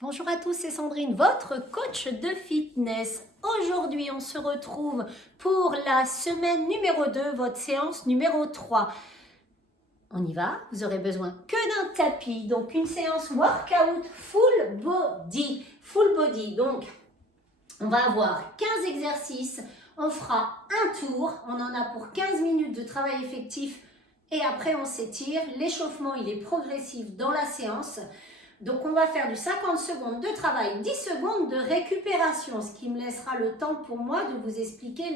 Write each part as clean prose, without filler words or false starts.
Bonjour à tous, c'est Sandrine, votre coach de fitness. Aujourd'hui, on se retrouve pour la semaine numéro 2, votre séance numéro 3. On y va, vous aurez besoin que d'un tapis, donc une séance workout full body. Full body, donc on va avoir 15 exercices, on fera un tour, on en a pour 15 minutes de travail effectif et après on s'étire. L'échauffement, il est progressif dans la séance. Donc, on va faire du 50 secondes de travail, 10 secondes de récupération, ce qui me laissera le temps pour moi de vous expliquer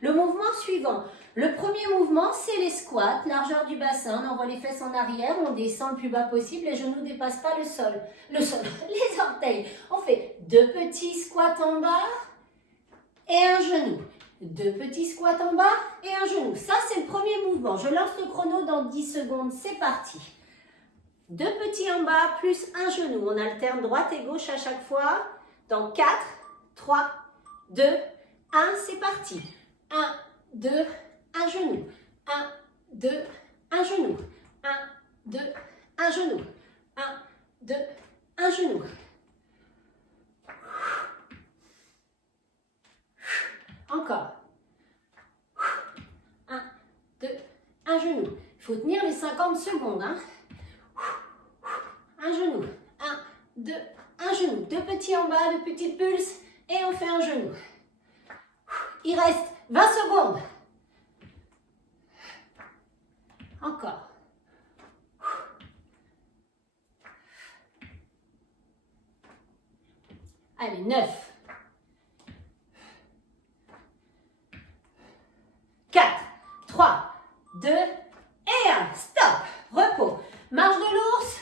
le mouvement suivant. Le premier mouvement, c'est les squats, largeur du bassin, on envoie les fesses en arrière, on descend le plus bas possible, les genoux ne dépassent pas le sol, les orteils. On fait 2 petits squats en bas et un genou. 2 petits squats en bas et un genou. Ça, c'est le premier mouvement. Je lance le chrono dans 10 secondes, c'est parti. 2 petits en bas plus un genou. On alterne droite et gauche à chaque fois. Dans 4, 3, 2, 1, c'est parti. 1, 2, un genou. 1, 2, un genou. 1, 2, un genou. 1, 2, un genou. Encore. 1, 2, un genou. Il faut tenir les 50 secondes, hein. Un genou, 1, 2, un genou, 2 petits en bas, 2 petites pulses et on fait un genou. Il reste 20 secondes. Encore. Allez, 9. 4, 3, 2 et 1. Stop. Repos. Marche de l'ours.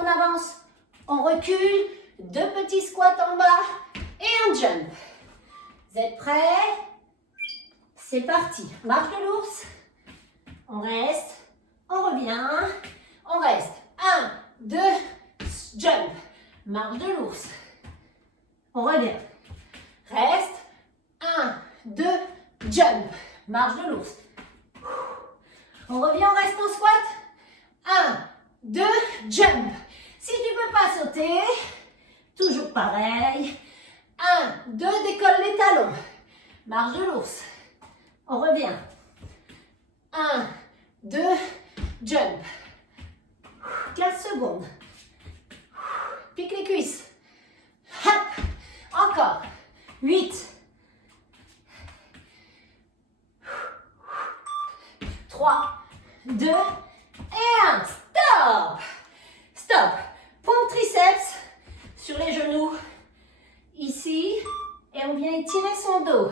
On avance, on recule, 2 petits squats en bas et un jump. Vous êtes prêts? C'est parti. Marche de l'ours. On reste, on revient, on reste. 1, 2, jump. Marche de l'ours. On revient. Reste. 1, 2, jump. Marche de l'ours. On revient, on reste en squat. 1, 2, jump. Si tu ne peux pas sauter, toujours pareil. 1, 2, décolle les talons. Marche de l'ours. On revient. 1, 2, jump. 15 secondes. Pique les cuisses. Hop. Encore. 8. 3, 2 et 1. Stop. Stop. Pompe triceps sur les genoux. Ici. Et on vient étirer son dos.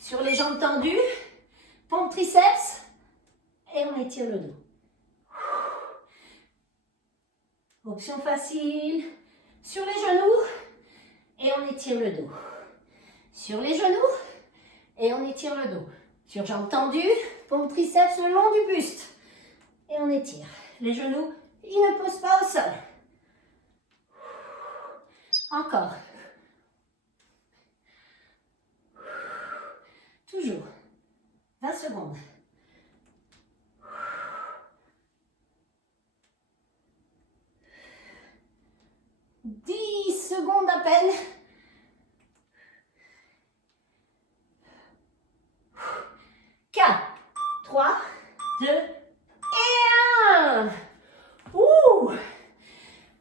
Sur les jambes tendues. Pompe triceps. Et on étire le dos. Option facile. Sur les genoux. Et on étire le dos. Sur les genoux. Et on étire le dos. Sur jambes tendues. Pompe triceps le long du buste. Et on étire. Les genoux, ils ne posent pas au sol. Encore. Toujours. 20 secondes. 10 secondes à peine. 4, 3, 2 et 1. Ouh!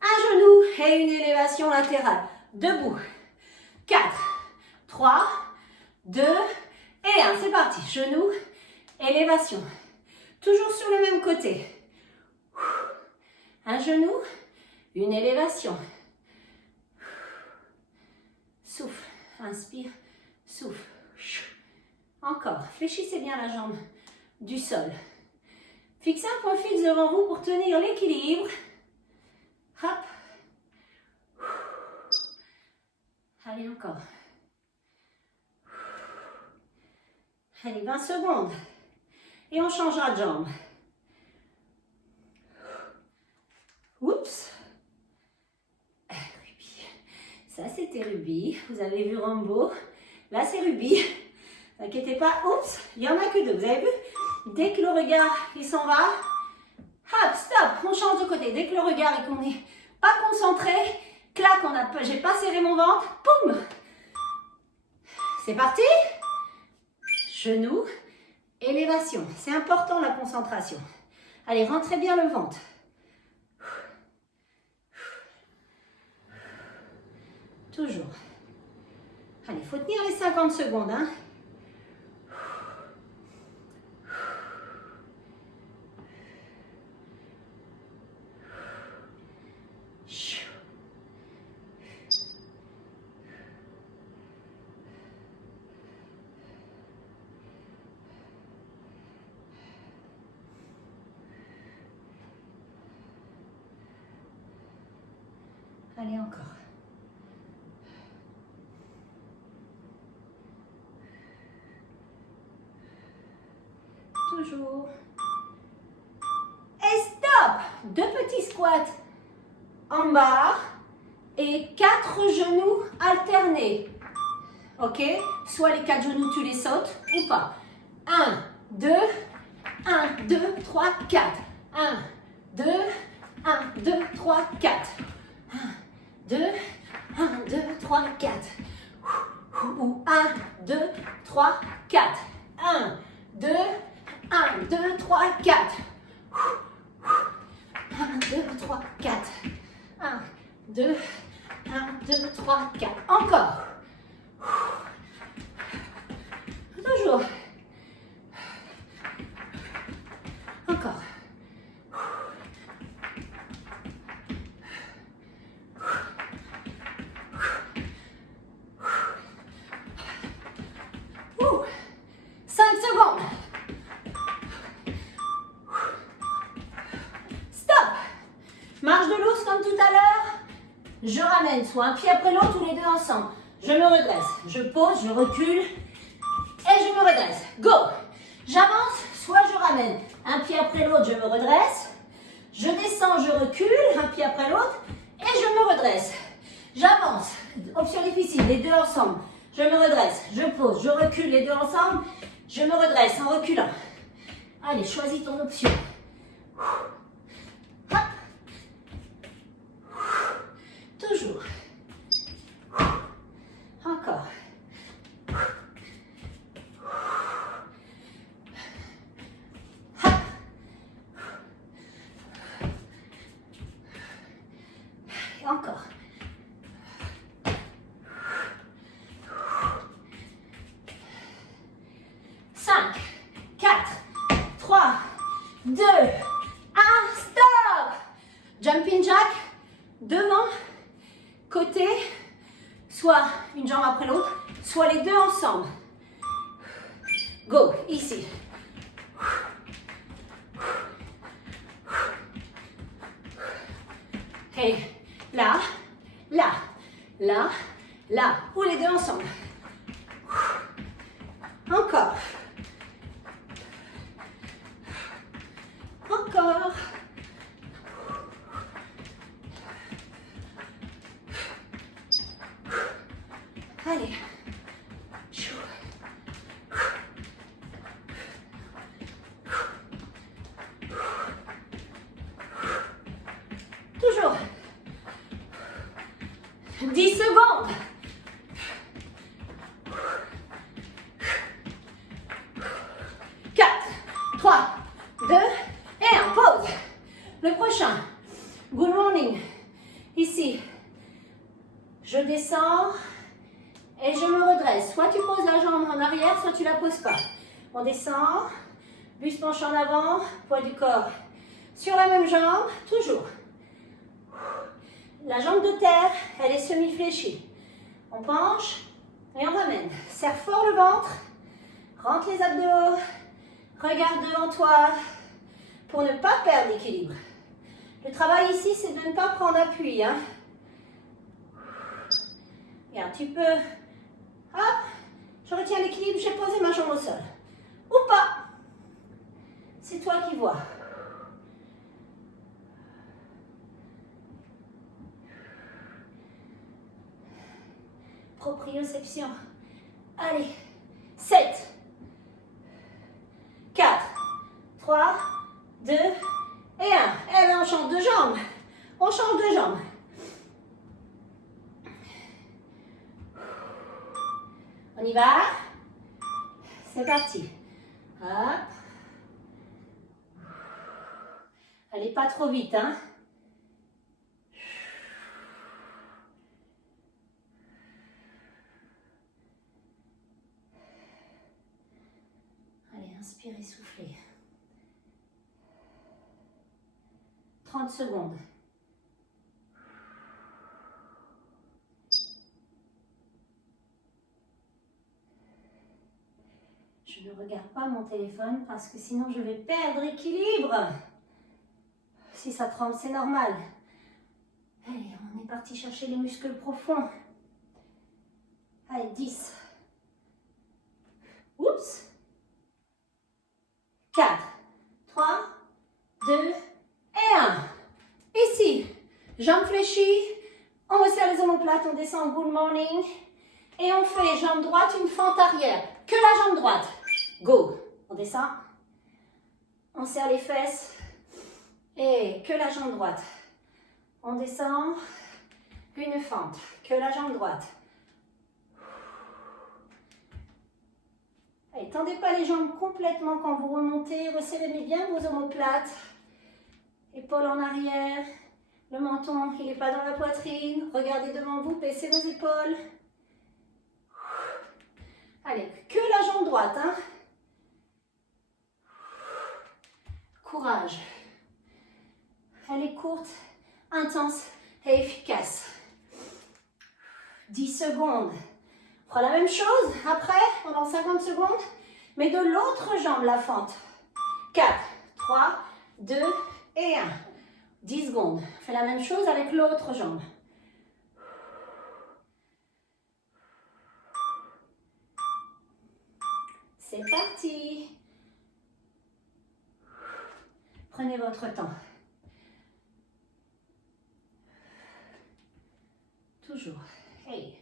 Un genou et une élévation latérale. Debout. 4, 3, 2 et 1. C'est parti. Genou, élévation. Toujours sur le même côté. Un genou, une élévation. Souffle. Inspire, souffle. Encore. Fléchissez bien la jambe du sol. Fixez un point fixe devant vous pour tenir l'équilibre. Hop. Allez, encore. Allez, 20 secondes. Et on changera de jambe. Oups. Ruby. Ça, c'était Ruby. Vous avez vu Rambo. Là, c'est Ruby. N'inquiétez pas. Oups. Il n'y en a que 2. Vous avez vu? Dès que le regard, il s'en va. Hop, stop. On change de côté. Dès que le regard et qu'on n'est pas concentré, clac, j'ai pas serré mon ventre, poum. C'est parti. Genou, élévation. C'est important la concentration. Allez, rentrez bien le ventre. Toujours. Allez, il faut tenir les 50 secondes. Hein. Allez, encore. Toujours. Et stop! 2 petits squats en bas et 4 genoux alternés. Ok? Soit les 4 genoux, tu les sautes ou pas. 1, 2, 1, 2, 3, 4. 1, 2, 1, 2, 3, 4. 1, 2, 1, 2, 3, 4. Ou 1, 2, 3, 4. 1, 2, 1, 2, 3, 4. 1, 2, 3, 4. 1, 2, 1, 2, 3, 4. Encore. Toujours. Encore. Ouh. 5 secondes. Stop. Marche de l'ours comme tout à l'heure. Je ramène soit un pied après l'autre ou les deux ensemble. Je me redresse. Je pose, je recule. Et je me redresse. Go. J'avance, soit je ramène. Un pied après l'autre, je me redresse. Je descends, je recule. Un pied après l'autre. Et je me redresse. J'avance. Option difficile, les deux ensemble. Je me redresse. Je pose, je recule, les deux ensemble. Je me redresse en reculant. Allez, choisis ton option. Hop. Toujours. Encore. Hop. Et encore. 5, 4, 3, 2, 1, stop! Jumping jack, devant, côté, soit une jambe après l'autre, soit les deux ensemble. Go, ici. Et là, là, là, là, ou les deux ensemble. Encore. Encore. Allez. Toujours. 10 secondes. 4, 3, 2, et 1. Pause. Le prochain. Good morning. Ici. Je descends et je me redresse. Soit tu poses la jambe en arrière, soit tu la poses pas. On descend. Buste penche en avant. Poids du corps sur la même jambe. Toujours. La jambe de terre, elle est semi-fléchie. On penche et on ramène. Serre fort le ventre. Rentre les abdos. Regarde devant toi pour ne pas perdre l'équilibre. Le travail ici, c'est de ne pas prendre appui. Hein. Regarde, tu peux... Hop, je retiens l'équilibre, j'ai posé ma jambe au sol. Ou pas. C'est toi qui vois. Proprioception. Allez. 7, 4, 3, 2 et 1. Et là, on change de jambe. On change de jambe. On y va? C'est parti. Hop. Allez, pas trop vite, hein? Allez, inspirez, soufflez. 30 secondes. Je ne regarde pas mon téléphone parce que sinon je vais perdre équilibre. Si ça tremble, c'est normal. Allez, on est parti chercher les muscles profonds. Allez, 10. Oups. 4, 3, 2 et 1. Ici, jambes fléchies. On resserre les omoplates, on descend, good morning. Et on fait jambe droite, une fente arrière. Que la jambe droite. Go. On descend. On serre les fesses. Et que la jambe droite. On descend. Une fente. Que la jambe droite. Allez, tendez pas les jambes complètement quand vous remontez. Resserrez bien vos omoplates. Épaules en arrière. Le menton, il n'est pas dans la poitrine. Regardez devant vous, baissez vos épaules. Allez, que la jambe droite, hein. Courage. Elle est courte, intense et efficace. 10 secondes. On fera la même chose après, pendant 50 secondes, mais de l'autre jambe, la fente. 4, 3, 2 et 1. 10 secondes. On fait la même chose avec l'autre jambe. C'est parti. Prenez votre temps. Toujours. Hey.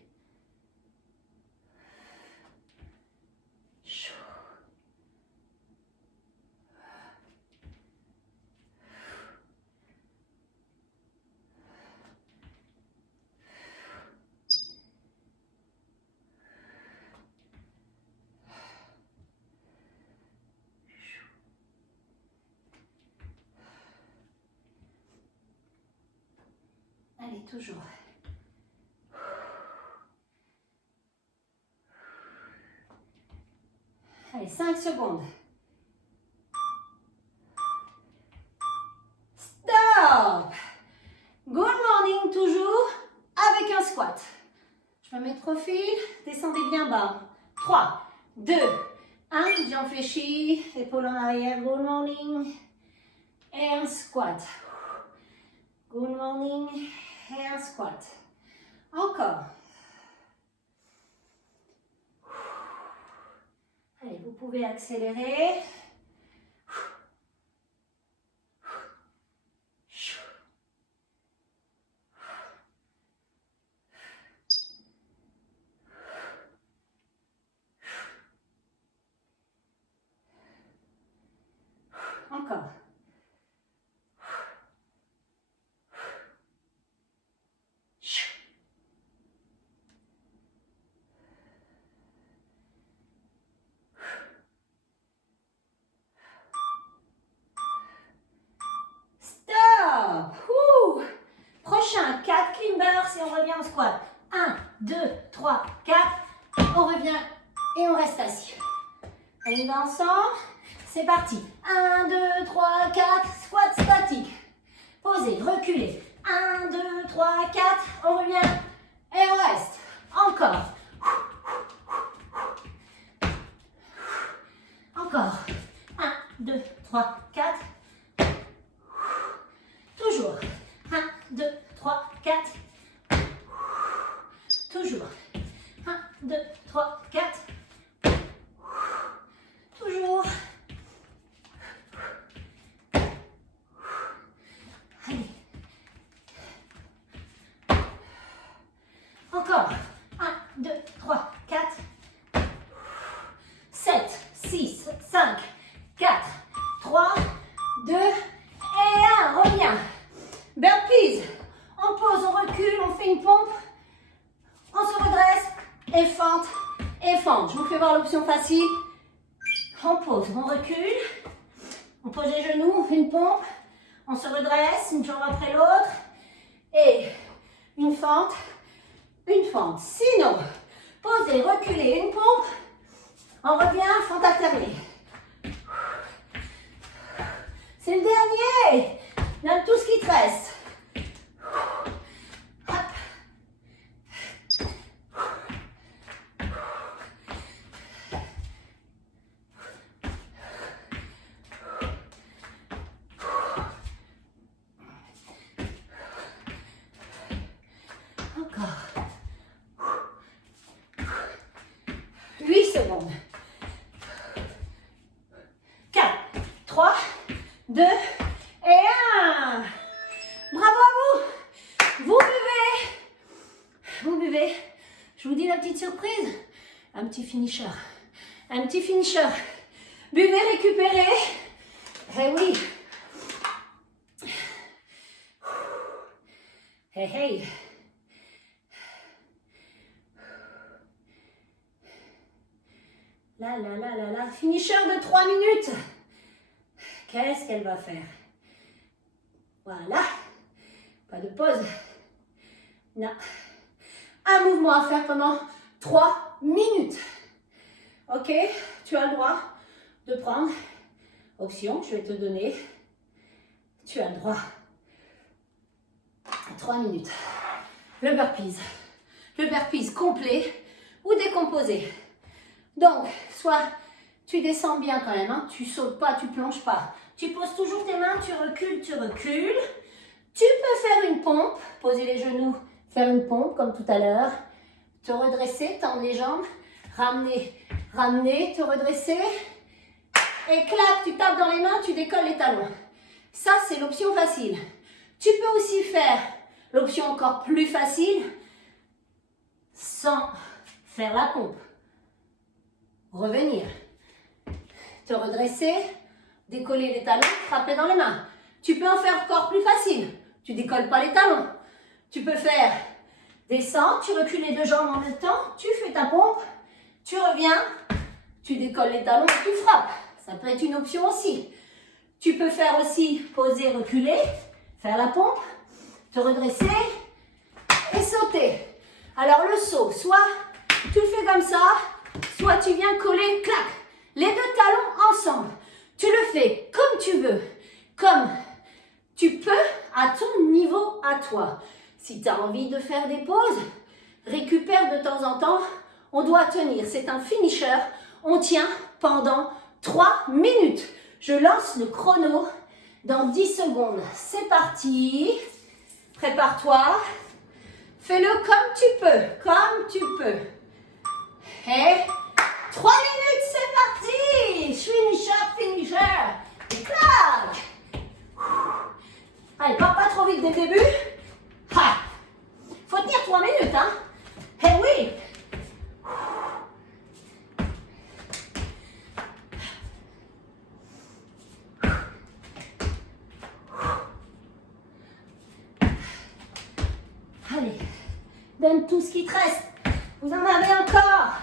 Chaud. Allez, toujours. Allez, 5 secondes. Stop. Good morning, toujours avec un squat. Je me mets de profil, descendez bien bas. 3, 2, 1, jambes fléchies, épaules en arrière, good morning. Et un squat. Good morning. Et un squat. Encore. Allez, vous pouvez accélérer. Encore. Prochain, 4 climbers et on revient en squat. 1, 2, 3, 4. On revient et on reste assis. On y va ensemble. C'est parti. 1, 2, 3, 4. Squat statique. Posez, reculez. 1, 2, 3, 4. On revient et on reste. Encore. Encore. 1, 2, 3, 4. Toujours. 1, 2, 3, 4. Toujours. 1, 2, 3, 4. Toujours. Allez. Encore. 1, 2, 3, 4. 7, 6, 5, 4, 3, 2 et 1. Reviens. Burpees. On pose, on recule, on fait une pompe. On se redresse et fente et fente. Je vous fais voir l'option facile. On pose, on recule, on pose les genoux, on fait une pompe, on se redresse, une jambe après l'autre, et une fente, une fente. Sinon, posez, reculez, une pompe, on revient, fente alternée. C'est le dernier, donne tout ce qui te reste. Encore. 8 secondes. 4, 3, 2 et 1. Bravo à vous. Vous buvez. Vous buvez. Je vous dis la petite surprise. Un petit finisher. Un petit finisher. Buvez, récupérez. Eh oui. Hey, hey. Là, là, là, là, là. Finisher de 3 minutes. Qu'est-ce qu'elle va faire? Voilà. Pas de pause. Non. Un mouvement à faire pendant 3 minutes. Ok, tu as le droit de prendre option que je vais te donner. Tu as le droit. 3 minutes. Le burpees. Le burpees complet ou décomposé. Donc, soit tu descends bien quand même, hein, tu sautes pas, tu plonges pas. Tu poses toujours tes mains, tu recules, tu recules. Tu peux faire une pompe, poser les genoux, faire une pompe comme tout à l'heure. Te redresser, tendre les jambes, ramener, ramener, te redresser. Et clac, tu tapes dans les mains, tu décolles les talons. Ça, c'est l'option facile. Tu peux aussi faire l'option encore plus facile sans faire la pompe. Revenir. Te redresser, décoller les talons, frapper dans les mains. Tu peux en faire encore plus facile. Tu décolles pas les talons. Tu peux faire descendre, tu recules les deux jambes en même temps, tu fais ta pompe, tu reviens, tu décolles les talons et tu frappes. Ça peut être une option aussi. Tu peux faire aussi poser, reculer, faire la pompe, te redresser et sauter. Alors le saut, soit tu le fais comme ça, soit tu viens coller, clac, les deux talons ensemble. Tu le fais comme tu veux, comme tu peux, à ton niveau, à toi. Si tu as envie de faire des pauses, récupère de temps en temps. On doit tenir, c'est un finisher. On tient pendant 3 minutes. Je lance le chrono dans 10 secondes. C'est parti. Prépare-toi. Fais-le comme tu peux, comme tu peux. Et 3 minutes, c'est parti. Finisher, finisher. Et clac. Allez, pars pas trop vite dès le début. Ah. Faut tenir 3 minutes, hein. Eh oui. Allez, donne tout ce qui te reste. Vous en avez encore.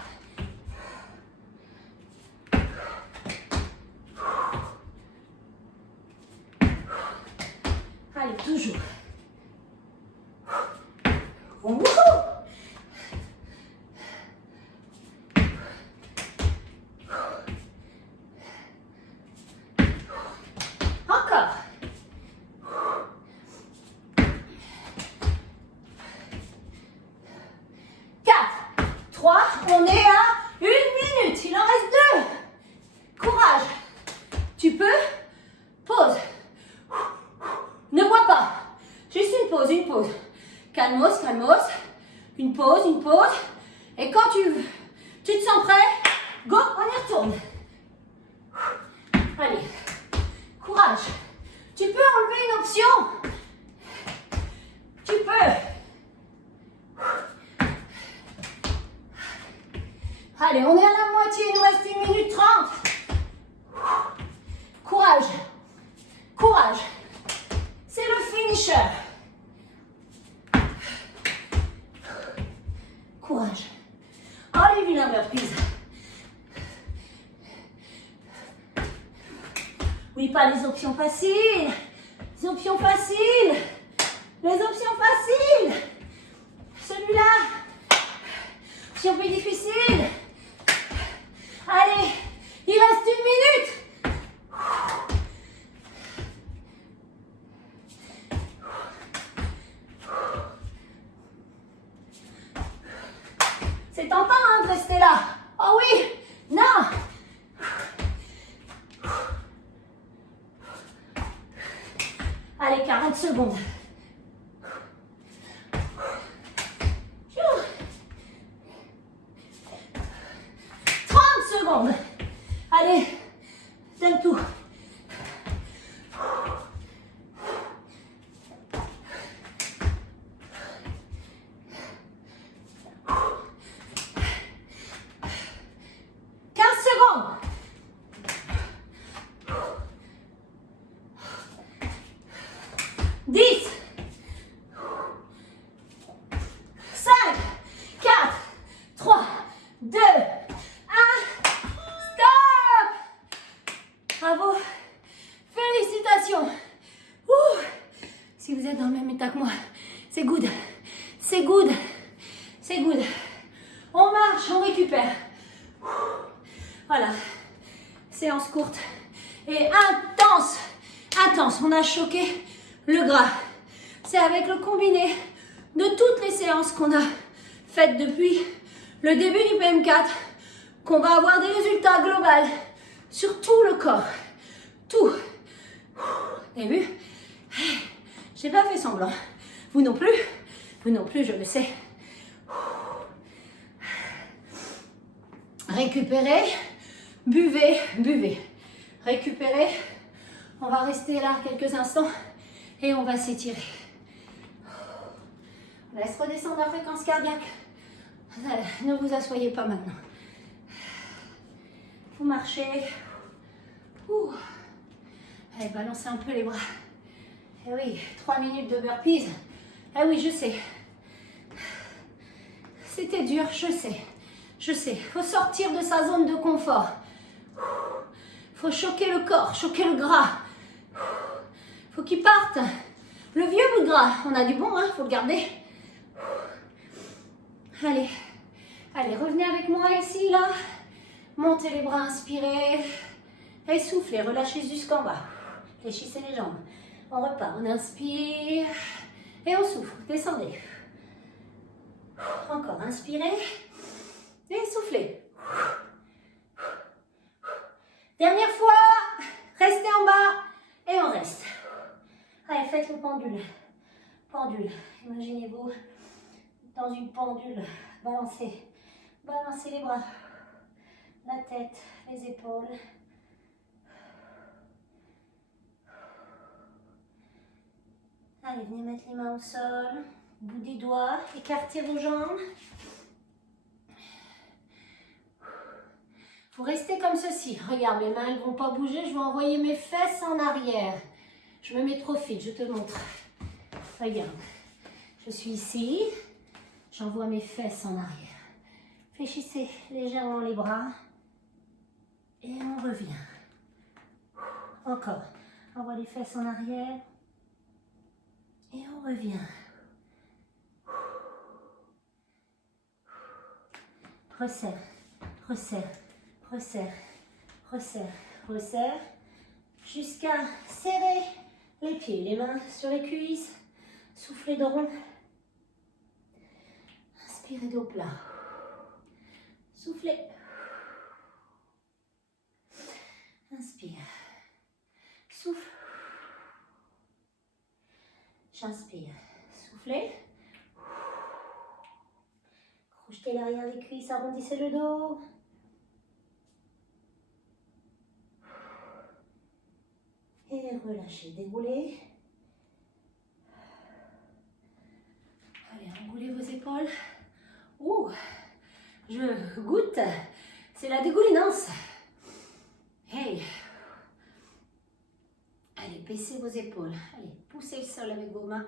Allez, toujours. Wouhou! Encore. 4, 3, on est à 1 minute. Il en reste 2. Courage. Tu peux. Pause. Ne bois pas. Juste une pause, une pause. Calmos, calmos. Une pause, une pause. Et quand tu te sens prêt, go, on y retourne. Allez. Courage. Tu peux enlever une option. Tu peux. Allez, on est à la moitié, il nous reste 1 minute 30. Courage. Courage. C'est le finisher. Courage. Oh, les vilains burpees. Oui, pas les options faciles. Les options faciles. Les options faciles. Celui-là. Option plus difficile. Allez, il reste 1 minute. C'est tentant hein, de rester là. Oh oui, non. Allez, 40 secondes. 30 secondes. Allez, donne tout. Bravo. Félicitations. Ouh. Si vous êtes dans le même état que moi, c'est good. C'est good. C'est good. On marche, on récupère. Voilà. Séance courte et intense. Intense. On a choqué le gras. C'est avec le combiné de toutes les séances qu'on a faites depuis le début du PM4 qu'on va avoir des résultats globaux sur tout le corps. Tout. Vous avez vu? J'ai pas fait semblant. Vous non plus? Vous non plus, je le sais. Récupérez. Buvez, buvez. Récupérez. On va rester là quelques instants et on va s'étirer. On laisse redescendre la fréquence cardiaque. Ne vous asseyez pas maintenant. Vous marchez. Ouh. Allez, balancez un peu les bras. Eh oui, 3 minutes de burpees. Eh oui, je sais. C'était dur, je sais. Je sais. Il faut sortir de sa zone de confort. Il faut choquer le corps, choquer le gras. Il faut qu'il parte. Le vieux bout de gras, on a du bon, hein, faut le garder. Allez, allez, revenez avec moi ici, là. Montez les bras, inspirez. Et soufflez, relâchez jusqu'en bas. Fléchissez les jambes. On repart, on inspire. Et on souffle, descendez. Encore, inspirez. Et soufflez. Dernière fois. Restez en bas. Et on reste. Allez, faites le pendule. Pendule. Imaginez-vous dans une pendule. Balancez. Balancez les bras. La tête, les épaules. Allez, venez mettre les mains au sol. Bout des doigts. Écartez vos jambes. Vous restez comme ceci. Regarde, mes mains ne vont pas bouger. Je vais envoyer mes fesses en arrière. Je me mets trop fit, je te montre. Regarde. Je suis ici. J'envoie mes fesses en arrière. Fléchissez légèrement les bras. Et on revient. Encore. Envoie les fesses en arrière. Et on revient. Resserre, resserre, resserre, resserre, resserre. Jusqu'à serrer les pieds, les mains sur les cuisses. Soufflez de rond. Inspirez dos plat. Soufflez. Inspire. Souffle. J'inspire. Soufflez. Crochetez l'arrière des cuisses, arrondissez le dos. Et relâchez, déroulez. Allez, enroulez vos épaules. Ouh, je goûte. C'est la dégoulinance. Hey. Allez, baissez vos épaules. Allez, poussez le sol avec vos mains.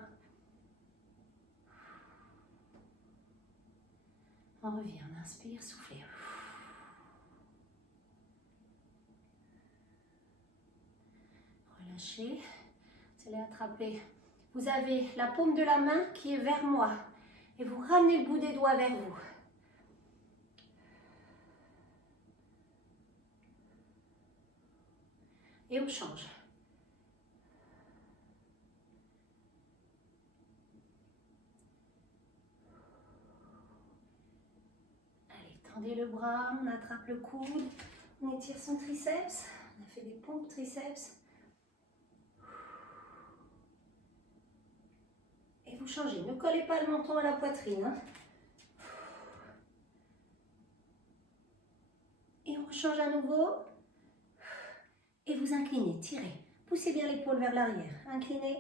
On revient, on inspire, soufflez. relâchez. Vous allez attraper. Vous avez la paume de la main qui est vers moi. Et vous ramenez le bout des doigts vers vous. Et on change. Allez, tendez le bras, on attrape le coude, on étire son triceps. On a fait des pompes triceps. Et vous changez. Ne collez pas le menton à la poitrine. Hein. Et on change à nouveau. Et vous inclinez, tirez. Poussez bien l'épaule vers l'arrière. Inclinez.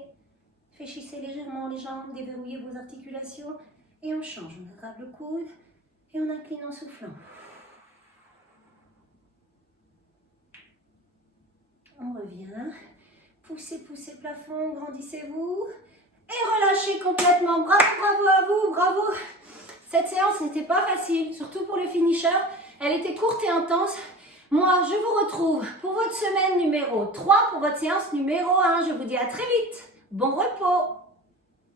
Fléchissez légèrement les jambes, déverrouillez vos articulations. Et on change. On attrape le coude et on incline en soufflant. On revient. Poussez, poussez le plafond, grandissez-vous. Et relâchez complètement. Bravo, bravo à vous, bravo. Cette séance n'était pas facile, surtout pour le finisher. Elle était courte et intense. Moi, je vous retrouve pour votre semaine numéro 3, pour votre séance numéro 1. Je vous dis à très vite. Bon repos.